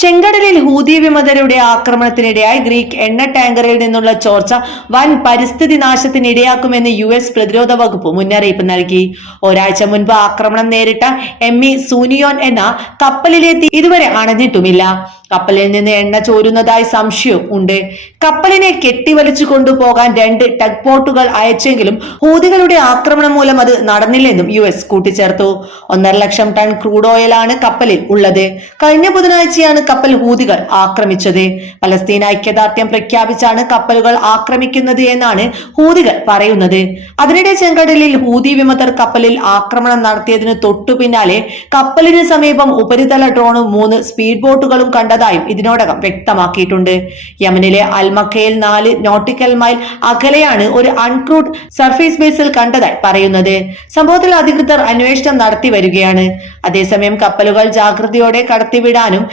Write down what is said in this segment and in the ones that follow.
ചെങ്കടലിൽ Houthi വിമതരുടെ ആക്രമണത്തിനിടെയായി Greek എണ്ണ ടാങ്കറിൽ നിന്നുള്ള ചോർച്ച വൻ പരിസ്ഥിതി നാശത്തിനിടയാക്കുമെന്ന് യു എസ് പ്രതിരോധ വകുപ്പ് മുന്നറിയിപ്പ് നൽകി. ഒരാഴ്ച മുൻപ് ആക്രമണം നേരിട്ട എം ഇ സൂനിയോൻ എന്ന കപ്പലിലെത്തി ഇതുവരെ അണഞ്ഞിട്ടുമില്ല. കപ്പലിൽ നിന്ന് എണ്ണ ചോരുന്നതായി സംശയം ഉണ്ട്. കപ്പലിനെ കെട്ടിവലിച്ചു കൊണ്ടുപോകാൻ രണ്ട് ടഗ് ബോട്ടുകൾ അയച്ചെങ്കിലും ഹൂതികളുടെ ആക്രമണം മൂലം അത് നടന്നില്ലെന്നും യു എസ് കൂട്ടിച്ചേർത്തു. ഒന്നര ലക്ഷം ടൺ ക്രൂഡ് ഓയിലാണ് കപ്പലിൽ ഉള്ളത്. കഴിഞ്ഞ ബുധനാഴ്ചയാണ് കപ്പൽ ഹൂതികൾ ആക്രമിച്ചത്. പലസ്തീൻ ഐക്യദാർഢ്യം പ്രഖ്യാപിച്ചാണ് കപ്പലുകൾ ആക്രമിക്കുന്നത് എന്നാണ് ഹൂതികൾ പറയുന്നത്. അതിനിടെ ചെങ്കടലിൽ ഹൂതി വിമതർ കപ്പലിൽ ആക്രമണം നടത്തിയതിന് തൊട്ടു പിന്നാലെ കപ്പലിന് സമീപം ഉപരിതല ഡ്രോണും മൂന്ന് സ്പീഡ് ബോട്ടുകളും കണ്ടതായും ഇതിനോടകം വ്യക്തമാക്കിയിട്ടുണ്ട്. യമനിലെ അൽമക്കയിൽ നാല് നോട്ടിക്കൽ മൈൽ അകലെയാണ് ഒരു അൺക്രൂഡ് സർഫേസ് ബേസിൽ കണ്ടതായി പറയുന്നത്. സംഭവത്തിൽ അധികൃതർ അന്വേഷണം നടത്തി വരികയാണ്. അതേസമയം കപ്പലുകൾ ജാഗ്രതയോടെ കടത്തിവിടാനും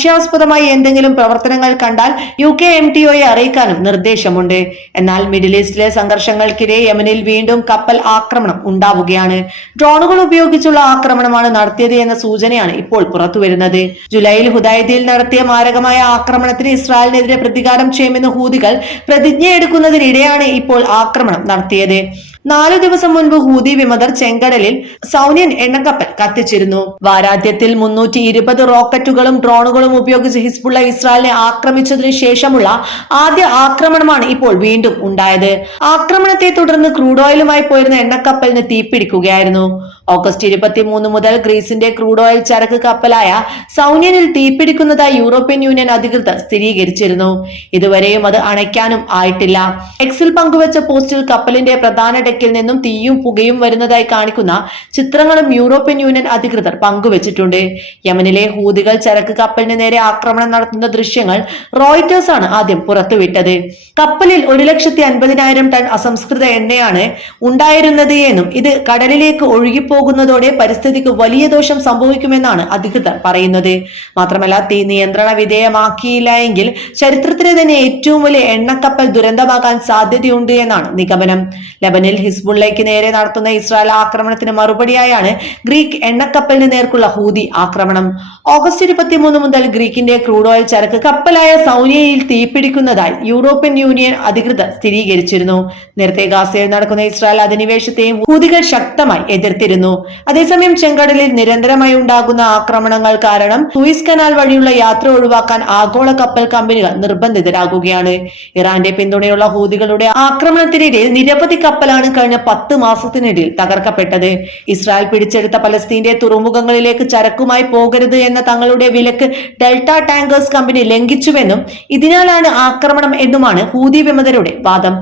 സംശയാസ്പദമായി എന്തെങ്കിലും പ്രവർത്തനങ്ങൾ കണ്ടാൽ യു കെ എം ടി ഒയെ അറിയിക്കാനും നിർദ്ദേശമുണ്ട്. എന്നാൽ മിഡിൽ ഈസ്റ്റിലെ സംഘർഷങ്ങൾക്കിടെ യമനിൽ വീണ്ടും കപ്പൽ ആക്രമണം ഉണ്ടാവുകയാണ്. ഡ്രോണുകൾ ഉപയോഗിച്ചുള്ള ആക്രമണമാണ് നടത്തിയത് എന്ന സൂചനയാണ് ഇപ്പോൾ പുറത്തുവരുന്നത്. ജൂലൈയിൽ ഹുദൈദയിൽ നടത്തിയ മാരകമായ ആക്രമണത്തിന് ഇസ്രായേലിനെതിരെ പ്രതികാരം ചെയ്യുമെന്ന് ഹൂതികൾ പ്രതിജ്ഞയെടുക്കുന്നതിനിടെയാണ് ഇപ്പോൾ ആക്രമണം നടത്തിയത്. നാലു ദിവസം മുൻപ് ഹൂതി വിമതർ ചെങ്കടലിൽ സൗനിയൻ എണ്ണക്കപ്പൽ കത്തിച്ചിരുന്നു. വാരാദ്യത്തിൽ മുന്നൂറ്റി ഇരുപത് റോക്കറ്റുകളും ഡ്രോണുകളും ഉപയോഗിച്ച് ഹിസ്ബുള്ള ഇസ്രായേലിനെ ആക്രമിച്ചതിനു ശേഷമുള്ള ആദ്യ ആക്രമണമാണ് ഇപ്പോൾ വീണ്ടും ഉണ്ടായത്. ആക്രമണത്തെ തുടർന്ന് ക്രൂഡ് ഓയിലുമായി പോയിരുന്ന എണ്ണക്കപ്പലിന് തീപിടിക്കുകയായിരുന്നു. ഓഗസ്റ്റ് ഇരുപത്തിമൂന്ന് മുതൽ ഗ്രീസിന്റെ ക്രൂഡ് ഓയിൽ ചരക്ക് കപ്പലായ സൗനിയനിൽ തീപിടിക്കുന്നതായി യൂറോപ്യൻ യൂണിയൻ അധികൃതർ സ്ഥിരീകരിച്ചിരുന്നു. ഇതുവരെയും അത് അണയ്ക്കാനും ആയിട്ടില്ല. എക്സിൽ പങ്കുവച്ച പോസ്റ്റിൽ കപ്പലിന്റെ പ്രധാന ഡെക്കിൽ നിന്നും തീയും പുകയും വരുന്നതായി കാണിക്കുന്ന ചിത്രങ്ങളും യൂറോപ്യൻ യൂണിയൻ അധികൃതർ പങ്കുവച്ചിട്ടുണ്ട്. യമനിലെ ഹൂതികൾ ചരക്ക് കപ്പലിന് നേരെ ആക്രമണം നടത്തുന്ന ദൃശ്യങ്ങൾ റോയിറ്റേഴ്സ് ആണ് ആദ്യം പുറത്തുവിട്ടത്. കപ്പലിൽ ഒരു ലക്ഷത്തി അൻപതിനായിരം ടൺ അസംസ്കൃത എണ്ണയാണ് ഉണ്ടായിരുന്നത് എന്നും ഇത് കടലിലേക്ക് ഒഴുകിപ്പോകുന്നതോടെ പരിസ്ഥിതിക്ക് വലിയ ദോഷം സംഭവിക്കുമെന്നാണ് അധികൃതർ പറയുന്നത്. മാത്രമല്ല തീ നിയന്ത്രണ വിധേയമാക്കിയില്ല എങ്കിൽ ചരിത്രത്തിലെ തന്നെ ഏറ്റവും വലിയ എണ്ണക്കപ്പൽ ദുരന്തമാകാൻ സാധ്യതയുണ്ട് എന്നാണ് നിഗമനം. ലബനിൽ ഹിസ്ബുള്ളയ്ക്ക് നേരെ നടത്തുന്ന ഇസ്രായേൽ ആക്രമണത്തിന് മറുപടിയായാണ് ഗ്രീക്ക് എണ്ണക്കപ്പലിന് നേർക്കുള്ള ഹൂതി ആക്രമണം. ഓഗസ്റ്റ് ഇരുപത്തിമൂന്ന് മുതൽ ഗ്രീക്കിന്റെ ക്രൂഡ് ഓയിൽ ചരക്ക് കപ്പലായ സൗനിയയിൽ തീപിടിക്കുന്നതായി യൂറോപ്യൻ യൂണിയൻ അധികൃതർ സ്ഥിരീകരിച്ചിരുന്നു. നേരത്തെ ഗാസയിൽ നടക്കുന്ന ഇസ്രായേൽ അധിനിവേശത്തെയും ഹൂതികൾ ശക്തമായി എതിർത്തിരുന്നു. അതേസമയം ചെങ്കടലിൽ നിരന്തരമായി ഉണ്ടാകുന്ന ആക്രമണങ്ങൾ കാരണം സൂയിസ് കനാൽ വഴിയുള്ള യാത്ര ഒഴിവാക്കാൻ ആഗോള കപ്പൽ കമ്പനികൾ നിർബന്ധിതരാകുകയാണ്. ഇറാന്റെ പിന്തുണയുള്ള ഹൂതികളുടെ ആക്രമണത്തിനിടയിൽ നിരവധി കപ്പലാണ് കഴിഞ്ഞ പത്ത് മാസത്തിനിടയിൽ തകർക്കപ്പെട്ടത്. ഇസ്രായേൽ പിടിച്ചെടുത്ത പലസ്തീന്റെ തുറമുഖങ്ങളിലേക്ക് ചരക്കുമായി പോകരുത് എന്ന തങ്ങളുടെ വിലക്ക് ഡെൽറ്റ ടാങ്കേഴ്സ് കമ്പനി ലംഘിച്ചുവെന്നും ഇതിനാലാണ് ആക്രമണം എന്നുമാണ് ഹൂതി വിമതരുടെ വാദം.